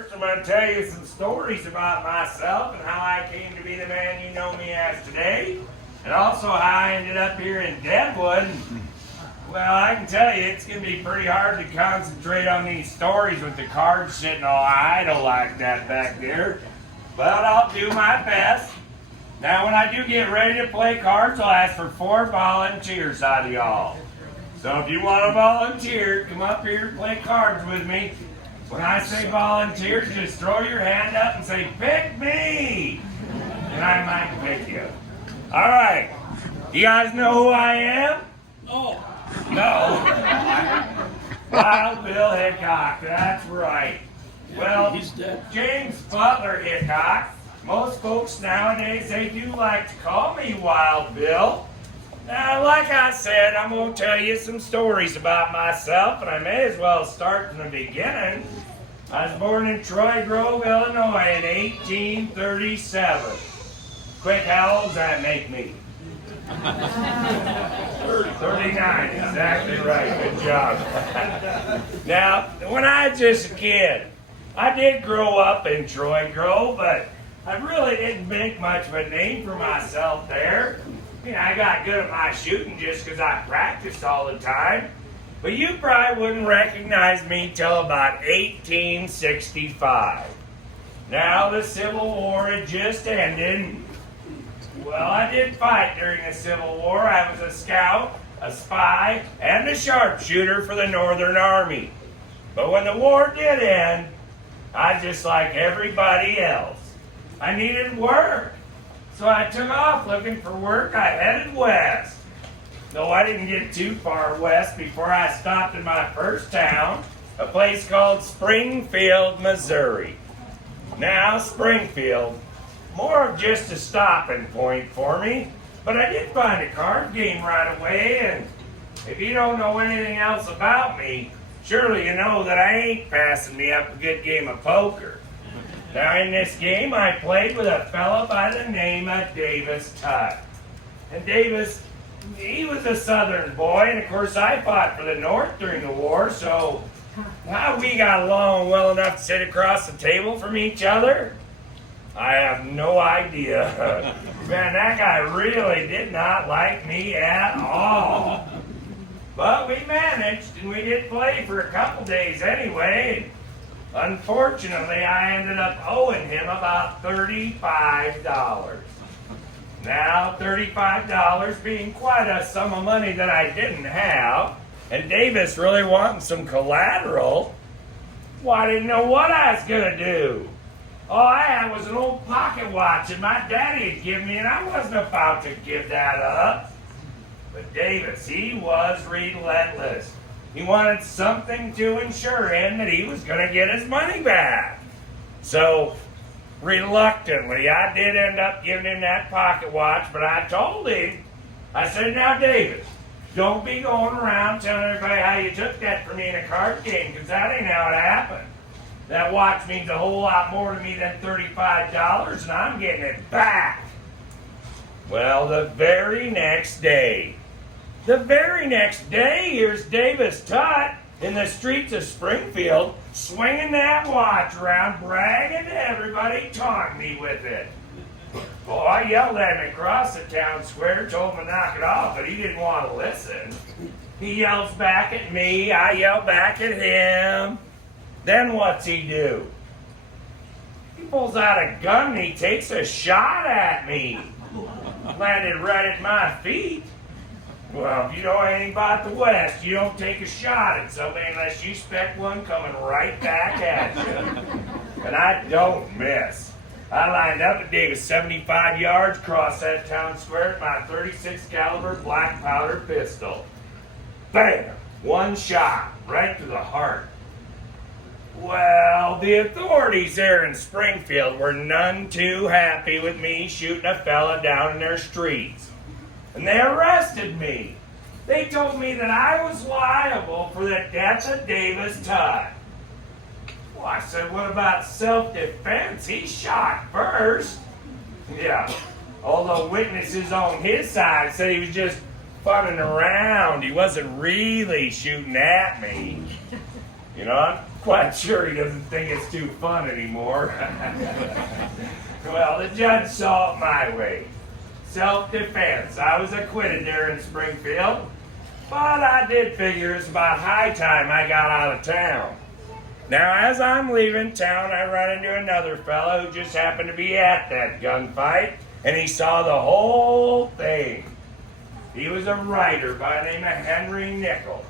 First, I'm going to tell you some stories about myself and how I came to be the man you know me as today, and also how I ended up here in Deadwood. Well, I can tell you it's going to be pretty hard to concentrate on these stories with the cards sitting all idle like that back there, but I'll do my best. Now, when I do get ready to play cards, I'll ask for 4 volunteers out of y'all. So if you want to volunteer, come up here and play cards with me. When I say volunteer, just throw your hand up and say, "Pick me!" And I might pick you. All right. You guys know who I am? Oh. No. Wild Bill Hickok, that's right. Well, He's dead. James Butler Hickok. Most folks nowadays, they do like to call me Wild Bill. Now, like I said, I'm going to tell you some stories about myself, and I may as well start from the beginning. I was born in Troy Grove, Illinois in 1837. Quick, how old does that make me? 39, exactly right. Good job. Now, when I was just a kid, I did grow up in Troy Grove, but I really didn't make much of a name for myself there. I got good at my shooting just because I practiced all the time. But you probably wouldn't recognize me till about 1865. Now the Civil War had just ended. Well, I did fight during the Civil War. I was a scout, a spy, and a sharpshooter for the Northern Army. But when the war did end, I just like everybody else. I needed work. So I took off looking for work. I headed west. Though I didn't get too far west before I stopped in my first town, a place called Springfield, Missouri. Now, Springfield, more of just a stopping point for me, but I did find a card game right away, and if you don't know anything else about me, surely you know that I ain't passing me up a good game of poker. Now, in this game, I played with a fella by the name of Davis Tutt. And Davis, he was a southern boy, and of course I fought for the North during the war, so how we got along well enough to sit across the table from each other, I have no idea. Man, that guy really did not like me at all. But we managed, and we did play for a couple days anyway. Unfortunately, I ended up owing him about $35. Now, $35 being quite a sum of money that I didn't have, and Davis really wanting some collateral, well, I didn't know what I was going to do. All I had was an old pocket watch that my daddy had given me, and I wasn't about to give that up. But Davis, he was relentless. He wanted something to ensure him that he was going to get his money back. So, reluctantly, I did end up giving him that pocket watch, but I told him, I said, "Now, Davis, don't be going around telling everybody how you took that from me in a card game, because that ain't how it happened. That watch means a whole lot more to me than $35, and I'm getting it back." Well, the very next day, here's Davis Tutt in the streets of Springfield, swinging that watch around, bragging to everybody, taunting me with it. Well, I yelled at him across the town square, told him to knock it off, but he didn't want to listen. He yells back at me, I yell back at him. Then what's he do? He pulls out a gun and he takes a shot at me. Landed right at my feet. Well, if you know anything about the West, you don't take a shot at somebody unless you expect one coming right back at you. And I don't miss. I lined up at Davis 75 yards across that town square with my 36 caliber black powder pistol. Bam! One shot right to the heart. Well, the authorities there in Springfield were none too happy with me shooting a fella down in their streets. And they arrested me. They told me that I was liable for the death of Davis Tutt. Well, I said, what about self-defense? He shot first. Yeah, although witnesses on his side said he was just funning around. He wasn't really shooting at me. You know, Quite sure he doesn't think it's too fun anymore. Well, the judge saw it my way. Self-defense. I was acquitted there in Springfield, but I did figure it's about high time I got out of town. Now, as I'm leaving town, I run into another fellow who just happened to be at that gunfight, and he saw the whole thing. He was a writer by the name of Henry Nichol.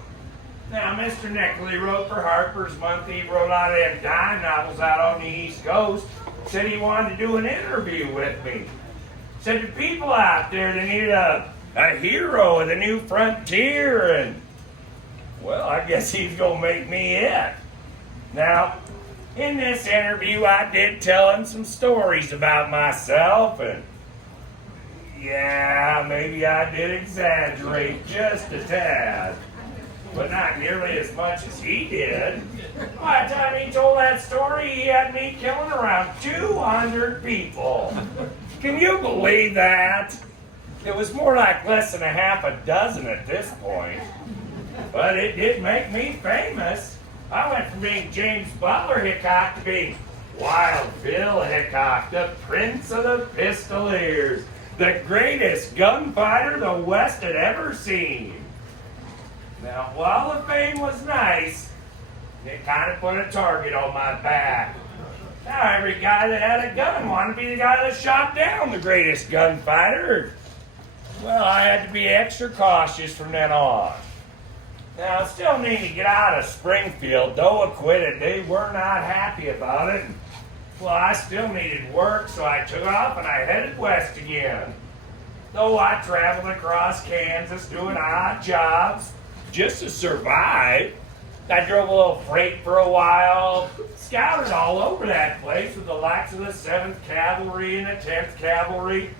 Now, Mr. Nichol, he wrote for Harper's Monthly, he wrote a lot of them dime novels out on the East Coast, said he wanted to do an interview with me. Said the people out there, they needed a hero of the new frontier, and, well, I guess he's gonna make me it. Now, in this interview, I did tell him some stories about myself, and yeah, maybe I did exaggerate just a tad, but not nearly as much as he did. By the time he told that story, he had me killing around 200 people. Can you believe that? It was more like less than a half a dozen at this point, but it did make me famous. I went from being James Butler Hickok to being Wild Bill Hickok, the Prince of the Pistoliers, the greatest gunfighter the West had ever seen. Now, while the fame was nice, it kind of put a target on my back. Now, every guy that had a gun wanted to be the guy that shot down the greatest gunfighter. Well, I had to be extra cautious from then on. Now, I still need to get out of Springfield. Though acquitted, they were not happy about it. Well, I still needed work, so I took off and I headed west again. Though I traveled across Kansas doing odd jobs just to survive. I drove a little freight for a while, scouted all over that place with the likes of the 7th Cavalry and the 10th Cavalry.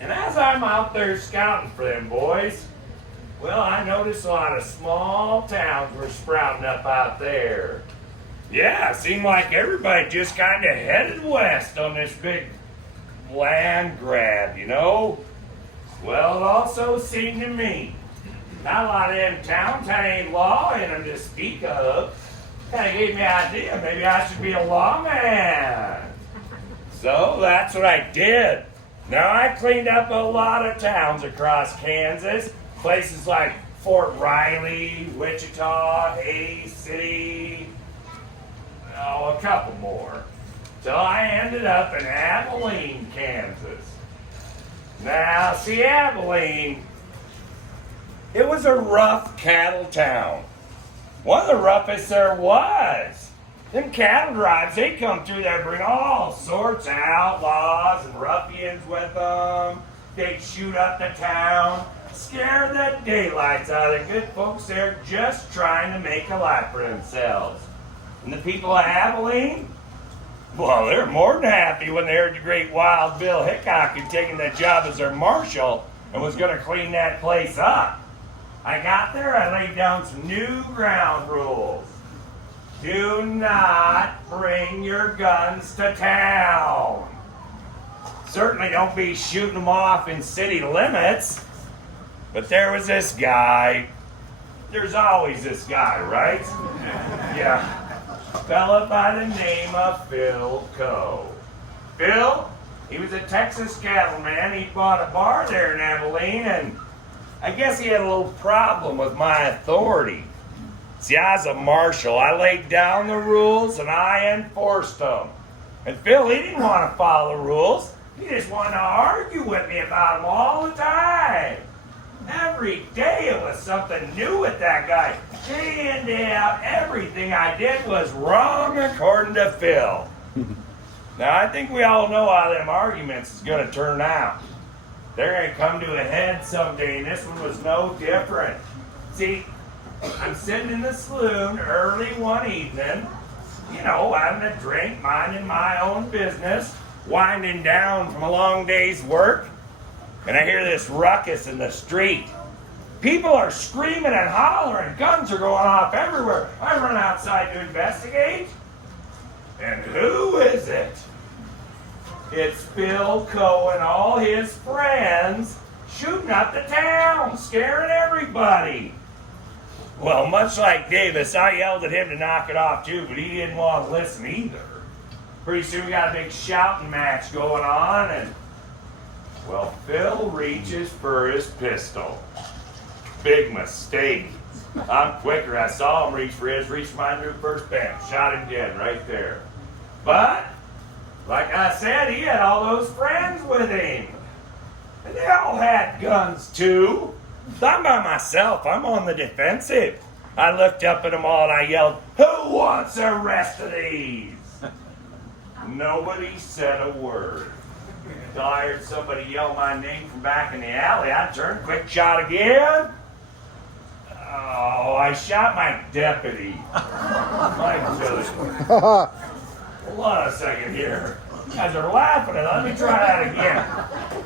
And as I'm out there scouting for them boys, well, I noticed a lot of small towns were sprouting up out there. Yeah, it seemed like everybody just kind of headed west on this big land grab, you know? Well, it also seemed to me not a lot of them towns had any law in them to speak of. Kind of gave me an idea, maybe I should be a lawman. So that's what I did. Now, I cleaned up a lot of towns across Kansas, places like Fort Riley, Wichita, Hays City, a couple more. So I ended up in Abilene, Kansas. Now, see, Abilene, it was a rough cattle town. One of the roughest there was. Them cattle drives, they come through there, bring all sorts of outlaws and ruffians with them. They'd shoot up the town, scare the daylights out of the good folks there just trying to make a life for themselves. And the people of Abilene, well, they're more than happy when they heard the great Wild Bill Hickok had taken that job as their marshal and was going to clean that place up. I got there, I laid down some new ground rules. Do not bring your guns to town. Certainly don't be shooting them off in city limits. But there was this guy. There's always this guy, right? Yeah. Fella by the name of Phil Coe. Phil, he was a Texas cattleman. He bought a bar there in Abilene, and I guess he had a little problem with my authority. See, I was a marshal. I laid down the rules and I enforced them. And Phil, he didn't want to follow the rules. He just wanted to argue with me about them all the time. Every day it was something new with that guy. Day in, day out, everything I did was wrong according to Phil. Now, I think we all know how them arguments is going to turn out. They're going to come to a head someday, and this one was no different. See, I'm sitting in the saloon early one evening, you know, having a drink, minding my own business, winding down from a long day's work, and I hear this ruckus in the street. People are screaming and hollering, guns are going off everywhere. I run outside to investigate, and who is it? It's Phil Coe and all his friends shooting up the town, scaring everybody. Well, much like Davis, I yelled at him to knock it off too, but he didn't want to listen either. Pretty soon we got a big shouting match going on, and well, Phil reaches for his pistol. Big mistake. I'm quicker. I saw him reach for his, reached for my new first bench, shot him dead right there. But, like I said, he had all those friends with him. And they all had guns too. I'm by myself. I'm on the defensive. I looked up at them all and I yelled, "Who wants the rest of these?" Nobody said a word. Until I heard somebody yell my name from back in the alley. I turned, quick shot again. Oh, I shot my deputy. My goodness. Hold on a second here. You guys are laughing at it. Let me try that again.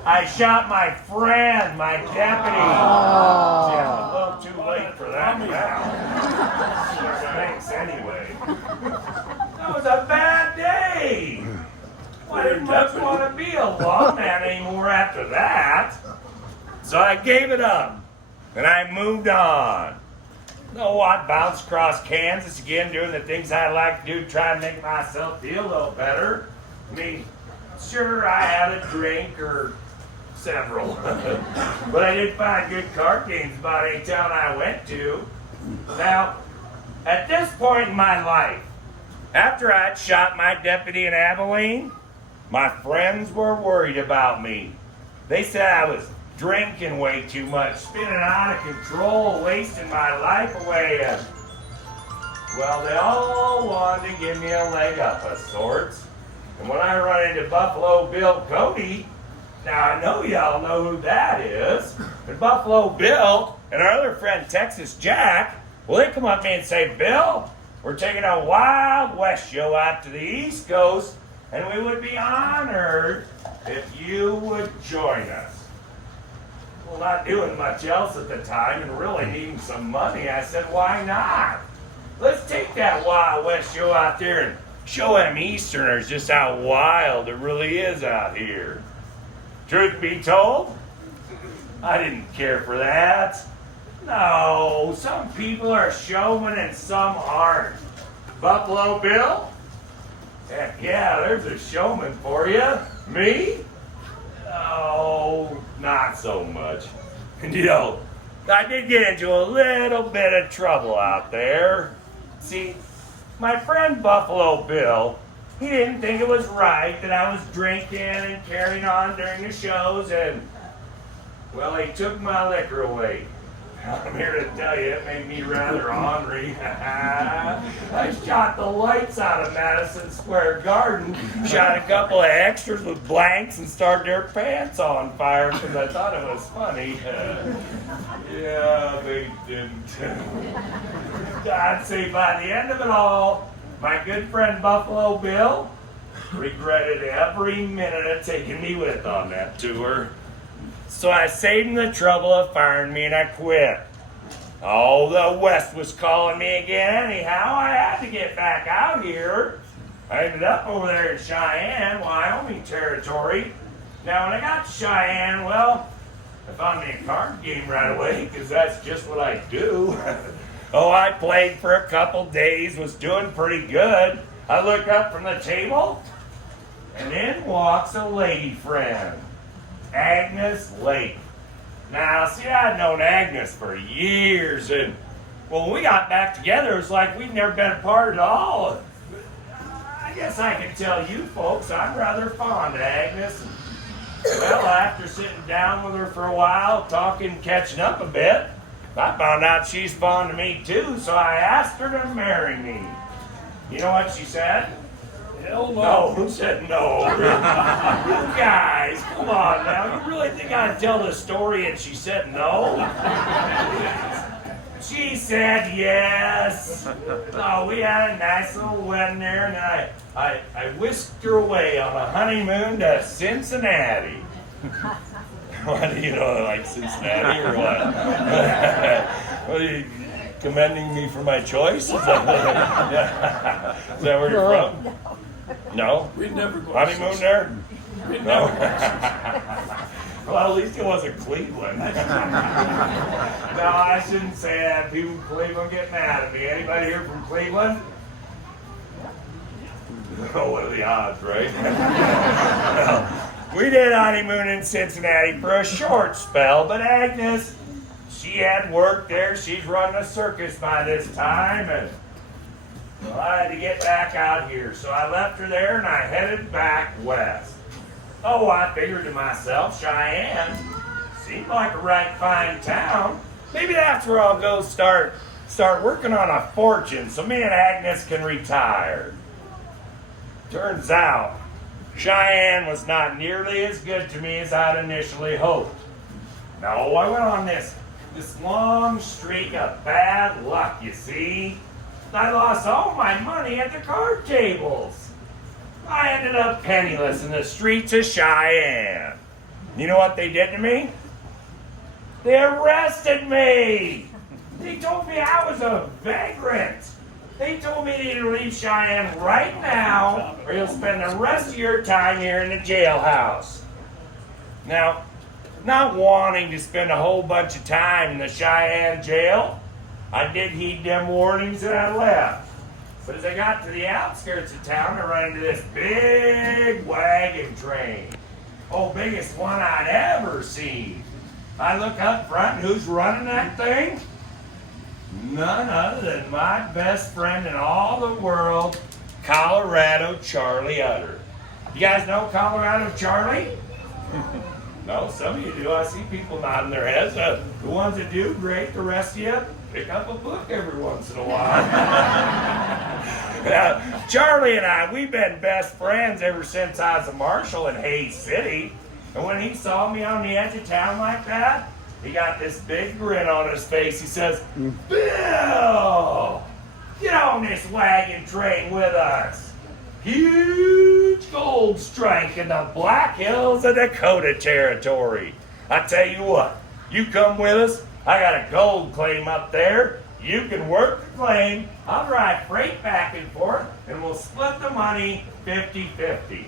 I shot my friend, my deputy. Yeah, a little too late for that now. Thanks anyway. That was a bad day. I didn't much want to be a lawman anymore after that. So I gave it up, and I moved on. No, I bounced across Kansas again, doing the things I like to do, trying to make myself feel a little better. I mean, sure, I had a drink or several, but I did find good card games about any town I went to. Now, at this point in my life, after I'd shot my deputy in Abilene, my friends were worried about me. They said I was drinking way too much, spinning out of control, wasting my life away. And, well, they all wanted to give me a leg up of sorts. And when I run into Buffalo Bill Cody, now I know y'all know who that is, but Buffalo Bill and our other friend Texas Jack, well, they come up to me and say, "Bill, we're taking a Wild West show out to the East Coast, and we would be honored if you would join us." Well, not doing much else at the time and really needing some money, I said, "Why not? Let's take that Wild West show out there and show them Easterners just how wild it really is out here." Truth be told, I didn't care for that. No, some people are showmen and some aren't. Buffalo Bill? Heck yeah, there's a showman for you. Me? Oh, not so much. And you know, I did get into a little bit of trouble out there. See, my friend Buffalo Bill, he didn't think it was right that I was drinking and carrying on during the shows, and, well, he took my liquor away. I'm here to tell you, it made me rather ornery. I shot the lights out of Madison Square Garden, shot a couple of extras with blanks, and started their pants on fire because I thought it was funny. Yeah, they didn't. I'd say by the end of it all, my good friend Buffalo Bill regretted every minute of taking me with on that tour. So I saved him the trouble of firing me and I quit. Oh, the West was calling me again anyhow. I had to get back out here. I ended up over there in Cheyenne, Wyoming territory. Now when I got to Cheyenne, well, I found me a card game right away because that's just what I do. Oh, I played for a couple days, was doing pretty good. I look up from the table and in walks a lady friend. Agnes Lake. Now, see, I'd known Agnes for years, and well, when we got back together, it was like we'd never been apart at all. I guess I can tell you folks, I'm rather fond of Agnes. Well, after sitting down with her for a while, talking, catching up a bit, I found out she's fond of me too, so I asked her to marry me. You know what she said? Hell no. Who said no? You guys, come on now. You really think I'd tell the story and she said no? She said yes. Oh, we had a nice little wedding there, and I whisked her away on a honeymoon to Cincinnati. What, do you know, like Cincinnati or what? What are you commending me for my choice? Is that where you're from? No? We'd never go honeymoon there? No? Well, at least it wasn't Cleveland. No, I shouldn't say that. People from Cleveland get mad at me. Anybody here from Cleveland? Oh, what are the odds, right? Well, we did honeymoon in Cincinnati for a short spell, but Agnes, she had work there. She's running a circus by this time, and well, I had to get back out here. So I left her there, and I headed back west. Oh, I figured to myself, Cheyenne seemed like a right fine town. Maybe that's where I'll go start working on a fortune so me and Agnes can retire. Turns out, Cheyenne was not nearly as good to me as I'd initially hoped. No, I went on this long streak of bad luck, you see. I lost all my money at the card tables. I ended up penniless in the streets of Cheyenne. You know what they did to me? They arrested me. They told me I was a vagrant. They told me to leave Cheyenne right now, or you'll spend the rest of your time here in the jailhouse. Now, not wanting to spend a whole bunch of time in the Cheyenne jail, I did heed them warnings and I left. But as I got to the outskirts of town, I ran into this big wagon train. Oh, biggest one I'd ever seen. I look up front, and who's running that thing? None other than my best friend in all the world, Colorado Charlie Utter. You guys know Colorado Charlie? No, some of you do. I see people nodding their heads. The ones that do, great. The rest of you, pick up a book every once in a while. Charlie and I, we've been best friends ever since I was a marshal in Hays City. And when he saw me on the edge of town like that, he got this big grin on his face. He says, "Bill, get on this wagon train with us. Huge gold strike in the Black Hills of Dakota Territory. I tell you what, you come with us. I got a gold claim up there. You can work the claim. I'll drive freight back and forth, and we'll split the money 50-50.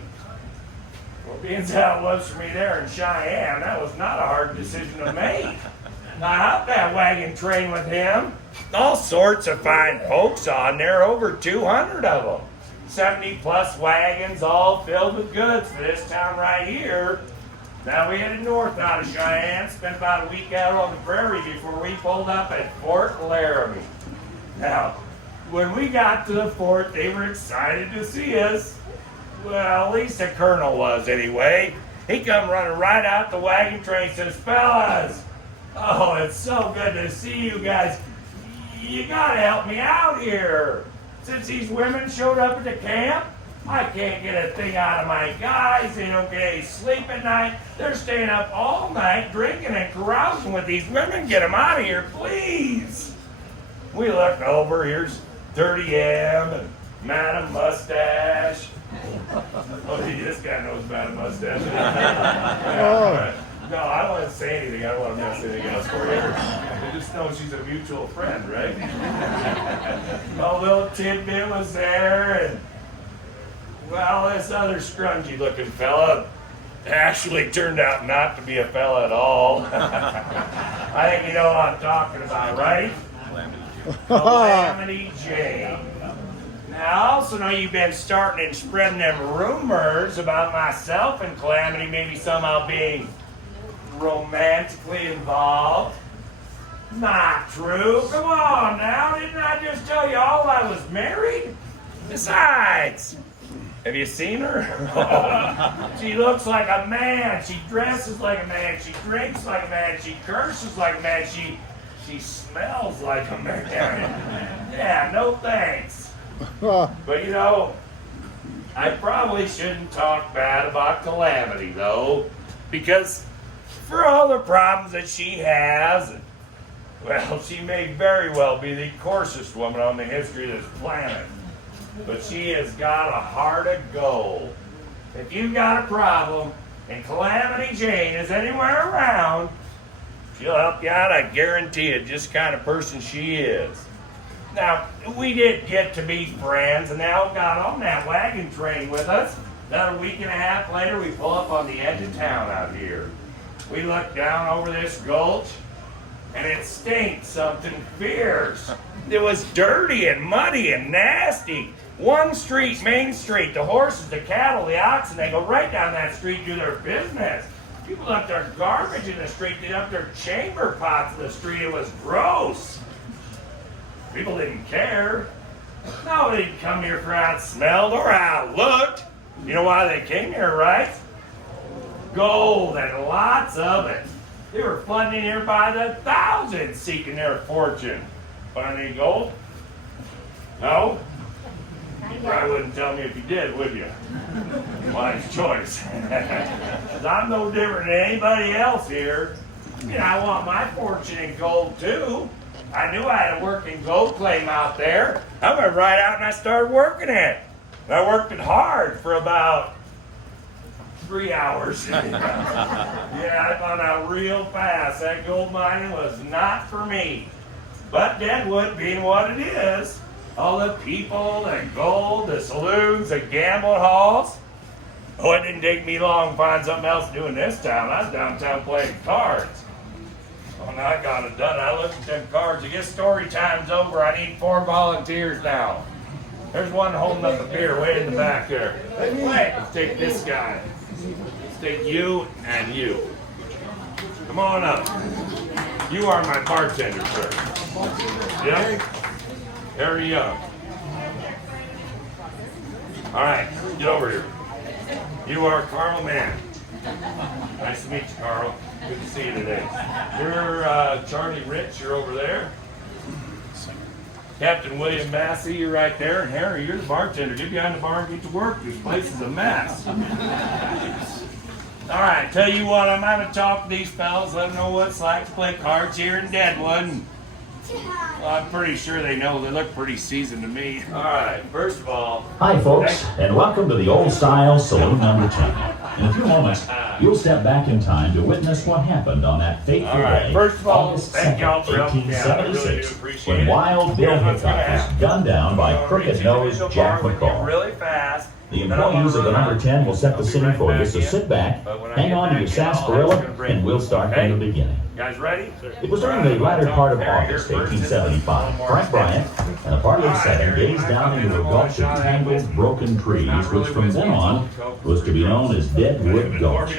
Well, being how it was for me there in Cheyenne, that was not a hard decision to make. I hopped that wagon train with him. All sorts of fine folks on there, over 200 of them. 70-plus wagons, all filled with goods for this town right here. Now we headed north out of Cheyenne, spent about a week out on the prairie before we pulled up at Fort Laramie. Now, when we got to the fort, they were excited to see us. Well, at least the colonel was anyway. He come running right out the wagon train and says, "Fellas, oh, it's so good to see you guys. You gotta help me out here. Since these women showed up at the camp, I can't get a thing out of my guys. They don't get any sleep at night. They're staying up all night drinking and carousing with these women. Get them out of here, please." We looked over. Here's Dirty M and Madam Mustache. Oh, this guy knows Madam Mustache. Yeah, no, I don't want to say anything. I don't want to mess anything else for you. I just know she's a mutual friend, right? A little tidbit was there, and well, this other scrungy looking fella actually turned out not to be a fella at all. I think you know what I'm talking about, right? Calamity Jane. Now, I also know you've been starting and spreading them rumors about myself and Calamity maybe somehow being romantically involved. Not true. Come on now. Didn't I just tell you all I was married? Besides, have you seen her? She looks like a man. She dresses like a man. She drinks like a man. She curses like a man. She smells like a man. Yeah, no thanks. But you know, I probably shouldn't talk bad about Calamity though, because for all the problems that she has, well, she may very well be the coarsest woman on the history of this planet. But she has got a heart of gold. If you've got a problem and Calamity Jane is anywhere around, she'll help you out, I guarantee it, just the kind of person she is. Now, we did get to be friends, and they all got on that wagon train with us. About a week and a half later, we pull up on the edge of town out here. we looked down over this gulch, and it stinked something fierce. It was dirty and muddy and nasty. One street, Main Street, the horses, the cattle, the oxen, they go right down that street and do their business. People left their garbage in the street. They left their chamber pots in the street. It was gross. People didn't care. Nobody didn't come here for how it smelled or how it looked. You know why they came here, right? Gold, and lots of it. They were flooding here by the thousands seeking their fortune. Find any gold? No? You probably wouldn't tell me if you did, would you? Wise choice. Because I'm no different than anybody else here. You know, I want my fortune in gold too. I knew I had a working gold claim out there. I went right out and I started working it. And I worked it hard for about 3 hours. Yeah, I found out real fast that gold mining was not for me. But Deadwood being what it is, all the people, the gold, the saloons, the gambling halls. Oh, it didn't take me long to find something else to do in this town. I was downtown playing cards. Well, now I got it done. I looked at them cards. I guess story time's over. I need 4 volunteers now. There's one holding up a beer way in the back there. Let's play. Let's take this guy. Let's take you and you. Come on up. You are my bartender, sir. Yeah? Harry Young. All right, get over here. You are Carl Mann. Nice to meet you, Carl. Good to see you today. You're Charlie Rich, you're over there. Captain William Massey, you're right there. And Harry, you're the bartender. Get behind the bar and get to work. This place is a mess. All right, tell you what, I'm going to talk to these fellas, let them know what it's like to play cards here in Deadwood. Well, I'm pretty sure they know. They look pretty seasoned to me. All right, first of all... Hi, folks, and welcome to the Old Style Saloon number 10. In a few moments, you'll step back in time to witness what happened on that fateful day, first of all, August thank 2nd, y'all for helping me out. I really do 1876, appreciate when it. Wild Bill Here's what's Hickok gonna was happen. gunned down by crooked-nosed Jack McCall. Really fast. The employees of the number 10 will set the scene for you, so sit back, hang on to your sarsaparilla, and we'll start from the beginning. Guys ready? It was during the latter part of August 1875. Frank Bryant and a party of 7 gazed down into a gulch of tangled, broken trees, which from then on was to be known as Deadwood Gulch.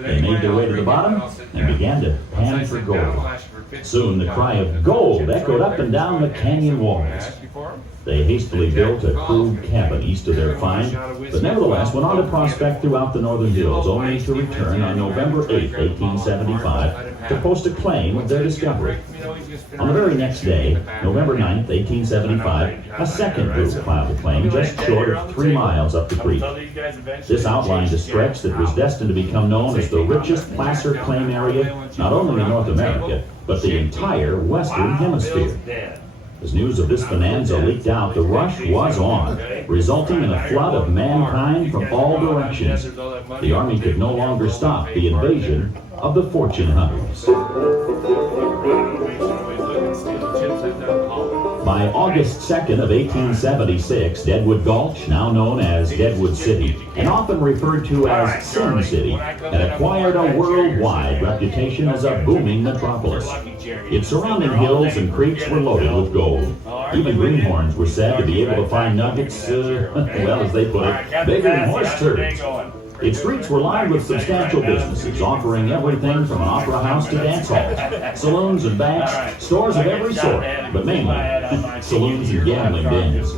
They made their way to the bottom and began to pan for gold. Soon the cry of gold echoed up and down the canyon walls. They hastily built a crude cabin east of their find, but nevertheless went on to prospect throughout the northern hills, only to return on November 8, 1875, to post a claim of their discovery. On the very next day, November 9, 1875, a second group filed a claim just short of 3 miles up the creek. This outlined a stretch that was destined to become known as the richest placer claim area, not only in North America, but the entire Western Hemisphere. As news of this bonanza leaked out, the rush was on, resulting in a flood of mankind from all directions. The army could no longer stop the invasion of the fortune hunters. By August 2nd of 1876, Deadwood Gulch, now known as Deadwood City, and often referred to as Sin City, had acquired a worldwide reputation as a booming metropolis. Its surrounding hills and creeks were loaded with gold. Even greenhorns were said to be able to find nuggets, well, as they put it, bigger than horse turds. Its streets were lined with substantial businesses, offering everything from an opera house to dance halls, saloons and banks, stores of every sort, but mainly saloons and gambling dens.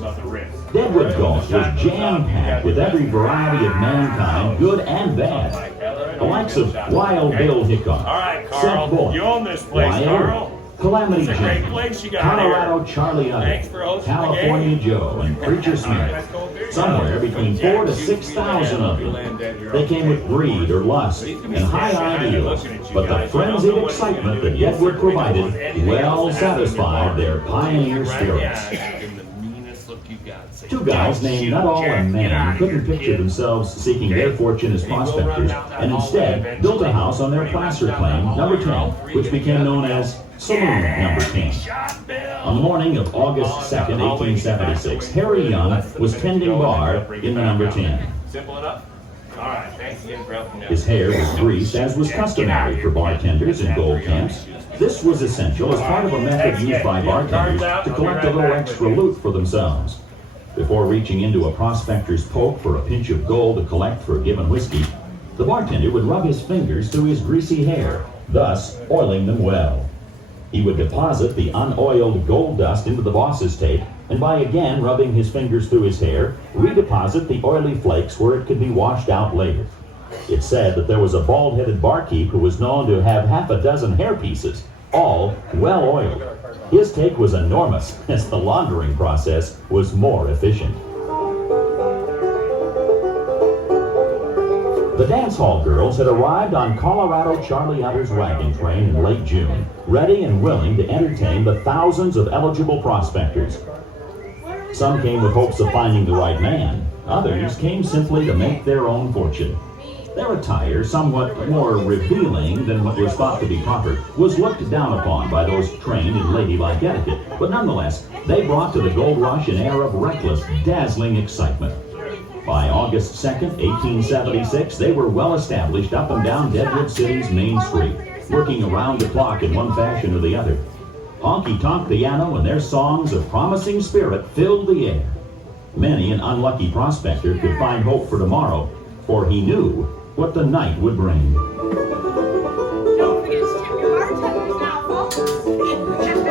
Deadwood Gulch was jam-packed with every variety of mankind, good and bad. The likes of Wild Bill Hickok, Seth Bullock, You own this place, Carl. Calamity It's a great Jane, place you got Colorado here. Charlie Thanks for Utter, hosting the California game. Joe, and Preacher Smith. Somewhere between 4,000 to 6,000 of them. They came with greed or lust and high ideals, but the frenzied excitement that Deadwood provided well satisfied their pioneer spirits. Two guys named Nuttall and Mann couldn't picture themselves seeking their fortune as prospectors, and instead built a house on their placer claim, number 10, which became known as Saloon number 10. On the morning of August 2nd, 1876, Harry Young was tending bar in the number 10. Simple enough. All right, thanks again for helping me out. His hair was greased, as was customary for bartenders in gold camps. This was essential as part of a method used by bartenders to collect a little extra loot for themselves. Before reaching into a prospector's poke for a pinch of gold to collect for a given whiskey, the bartender would rub his fingers through his greasy hair, thus oiling them well. He would deposit the unoiled gold dust into the boss's tape, and by again rubbing his fingers through his hair, redeposit the oily flakes where it could be washed out later. It's said that there was a bald-headed barkeep who was known to have half a dozen hair pieces, all well oiled. His take was enormous, as the laundering process was more efficient. The dance hall girls had arrived on Colorado Charlie Utter's wagon train in late June, ready and willing to entertain the thousands of eligible prospectors. Some came with hopes of finding the right man. Others came simply to make their own fortune. Their attire, somewhat more revealing than what was thought to be proper, was looked down upon by those trained in ladylike etiquette. But nonetheless, they brought to the gold rush an air of reckless, dazzling excitement. By August 2nd, 1876, they were well established up and down Deadwood City's main street, working around the clock in one fashion or the other. Honky-tonk piano and their songs of promising spirit filled the air. Many an unlucky prospector could find hope for tomorrow, for he knew what the night would bring. Don't forget to tip your bartenders now, folks.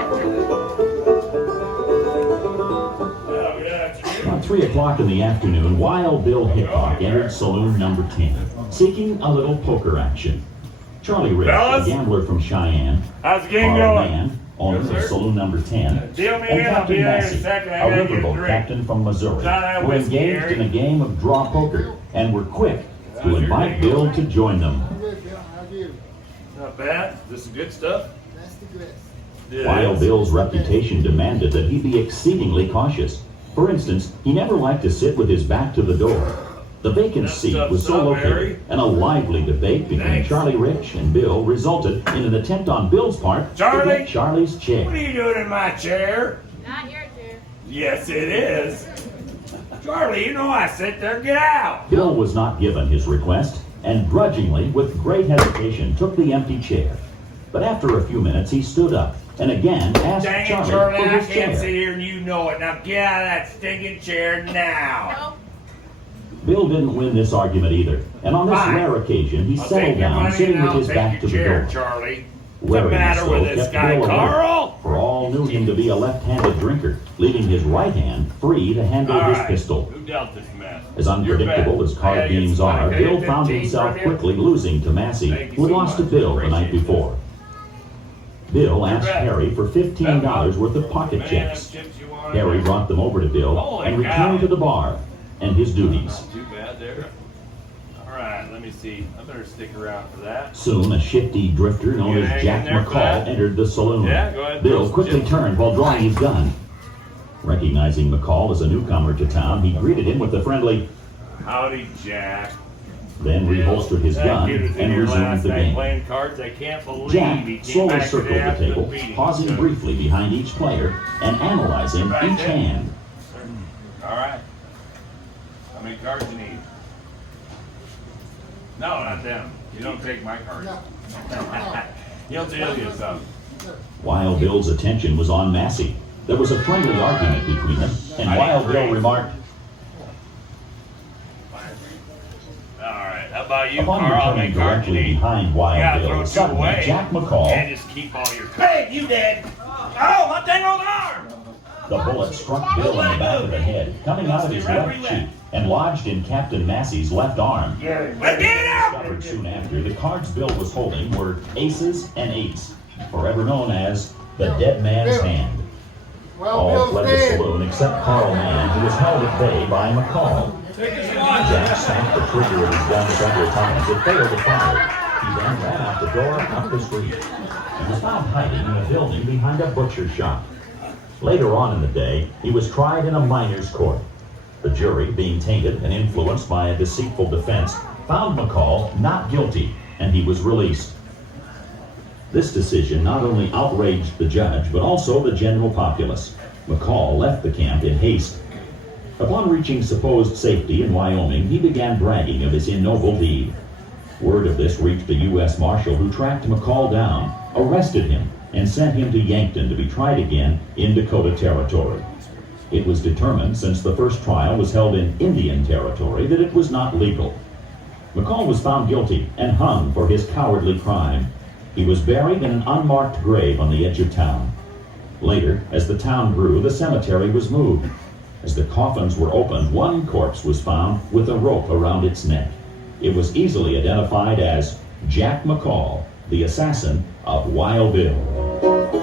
About 3 o'clock in the afternoon, Wild Bill Hickok entered saloon number 10, seeking a little poker action. Charlie Rich, a gambler from Cheyenne, How's the game Carl going? Mann, owner of saloon number 10, Deal me and in, I'll be Captain there in a Massey, second. I a gotta get a riverboat drink. captain from Missouri, John, who whiskey, engaged Harry. in a game of draw poker and were quick to invite Bill to join them. Not bad. This is good stuff. Yeah, Wild it is. Bill's reputation demanded that he be exceedingly cautious. For instance, he never liked to sit with his back to the door. The vacant seat was so located, and a lively debate between Thanks. Charlie Rich and Bill resulted in an attempt on Bill's part to Charlie? get Charlie's What are chair. you doing in my chair? Not your chair. Yes, it is. Charlie, you know I sit there. Get out. Bill was not given his request, and grudgingly, with great hesitation, took the empty chair. But after a few minutes, he stood up and again asked Dang it, Charlie Charlie, for I his can't sit chair. here and you know it. Now get out of that stinking chair now. Nope. Bill didn't win this argument either, and on this Fine. rare occasion, he I'll settled take your down, money sitting and with I'll his take back to your the chair, door. Charlie. What's the Wariness, matter with though, this kept guy, Bill alert, Carl? for all knew him to be a left-handed drinker, leaving his right hand free to handle All his right. pistol. Who dealt this mess? As unpredictable You're as bad. card I gotta get games some are, money. Bill Hey, found 15 himself from you? quickly losing to Massey, Thank you who had so lost to much. Bill the night Appreciate it. before. Bill asked bad. Harry for $15 worth of pocket Man, checks. them chips you wanted. Harry brought them over to Bill Holy and cow. returned to the bar and his duties. Not too bad there. All right, let me see. I better stick around for that. Soon, a shifty drifter known You as hang Jack in there, McCall Pat? entered the saloon. Yeah, go ahead. Bill quickly turned while drawing his gun. Recognizing McCall as a newcomer to town, he greeted him with a friendly, Howdy, Jack. then reholstered his That gun kid was in and here resumed last the night game. playing cards. I can't believe Jack he came slowly back circled today the after table, beating. pausing So- briefly behind each player and analyzing Right each there. hand. All right. How many cards you need? No, not them. You don't take my cards. You'll deal yourself. Wild Bill's attention was on Massey. There was a friendly argument between them, and Wild Bill remarked, All right. How about you, upon Carl? How many returning cards you directly need? behind You Wild gotta throw Bill, two suddenly away. Jack McCall, And just keep all your cards. Hey, you dead. Oh, my dang old arm. the bullet struck Bill in the back of the head, coming out of his left cheek, and lodged in Captain Massey's left arm. Let's get it out. Discovered soon after, the cards Bill was holding were aces and eights, forever known as the dead man's hand. All fled the saloon except Carl Mann, who was held at bay by McCall. Jack snapped the trigger of his gun several times. It failed to fire. He then ran out the door and up the street. He was found hiding in a building behind a butcher shop. Later on in the day, he was tried in a minor's court. The jury, being tainted and influenced by a deceitful defense, found McCall not guilty, and he was released. This decision not only outraged the judge, but also the general populace. McCall left the camp in haste. Upon reaching supposed safety in Wyoming, he began bragging of his ignoble deed. Word of this reached the U.S. Marshal, who tracked McCall down, arrested him, and sent him to Yankton to be tried again in Dakota Territory. It was determined, since the first trial was held in Indian Territory, that it was not legal. McCall was found guilty and hung for his cowardly crime. He was buried in an unmarked grave on the edge of town. Later, as the town grew, the cemetery was moved. As the coffins were opened, one corpse was found with a rope around its neck. It was easily identified as Jack McCall, the assassin of Wild Bill.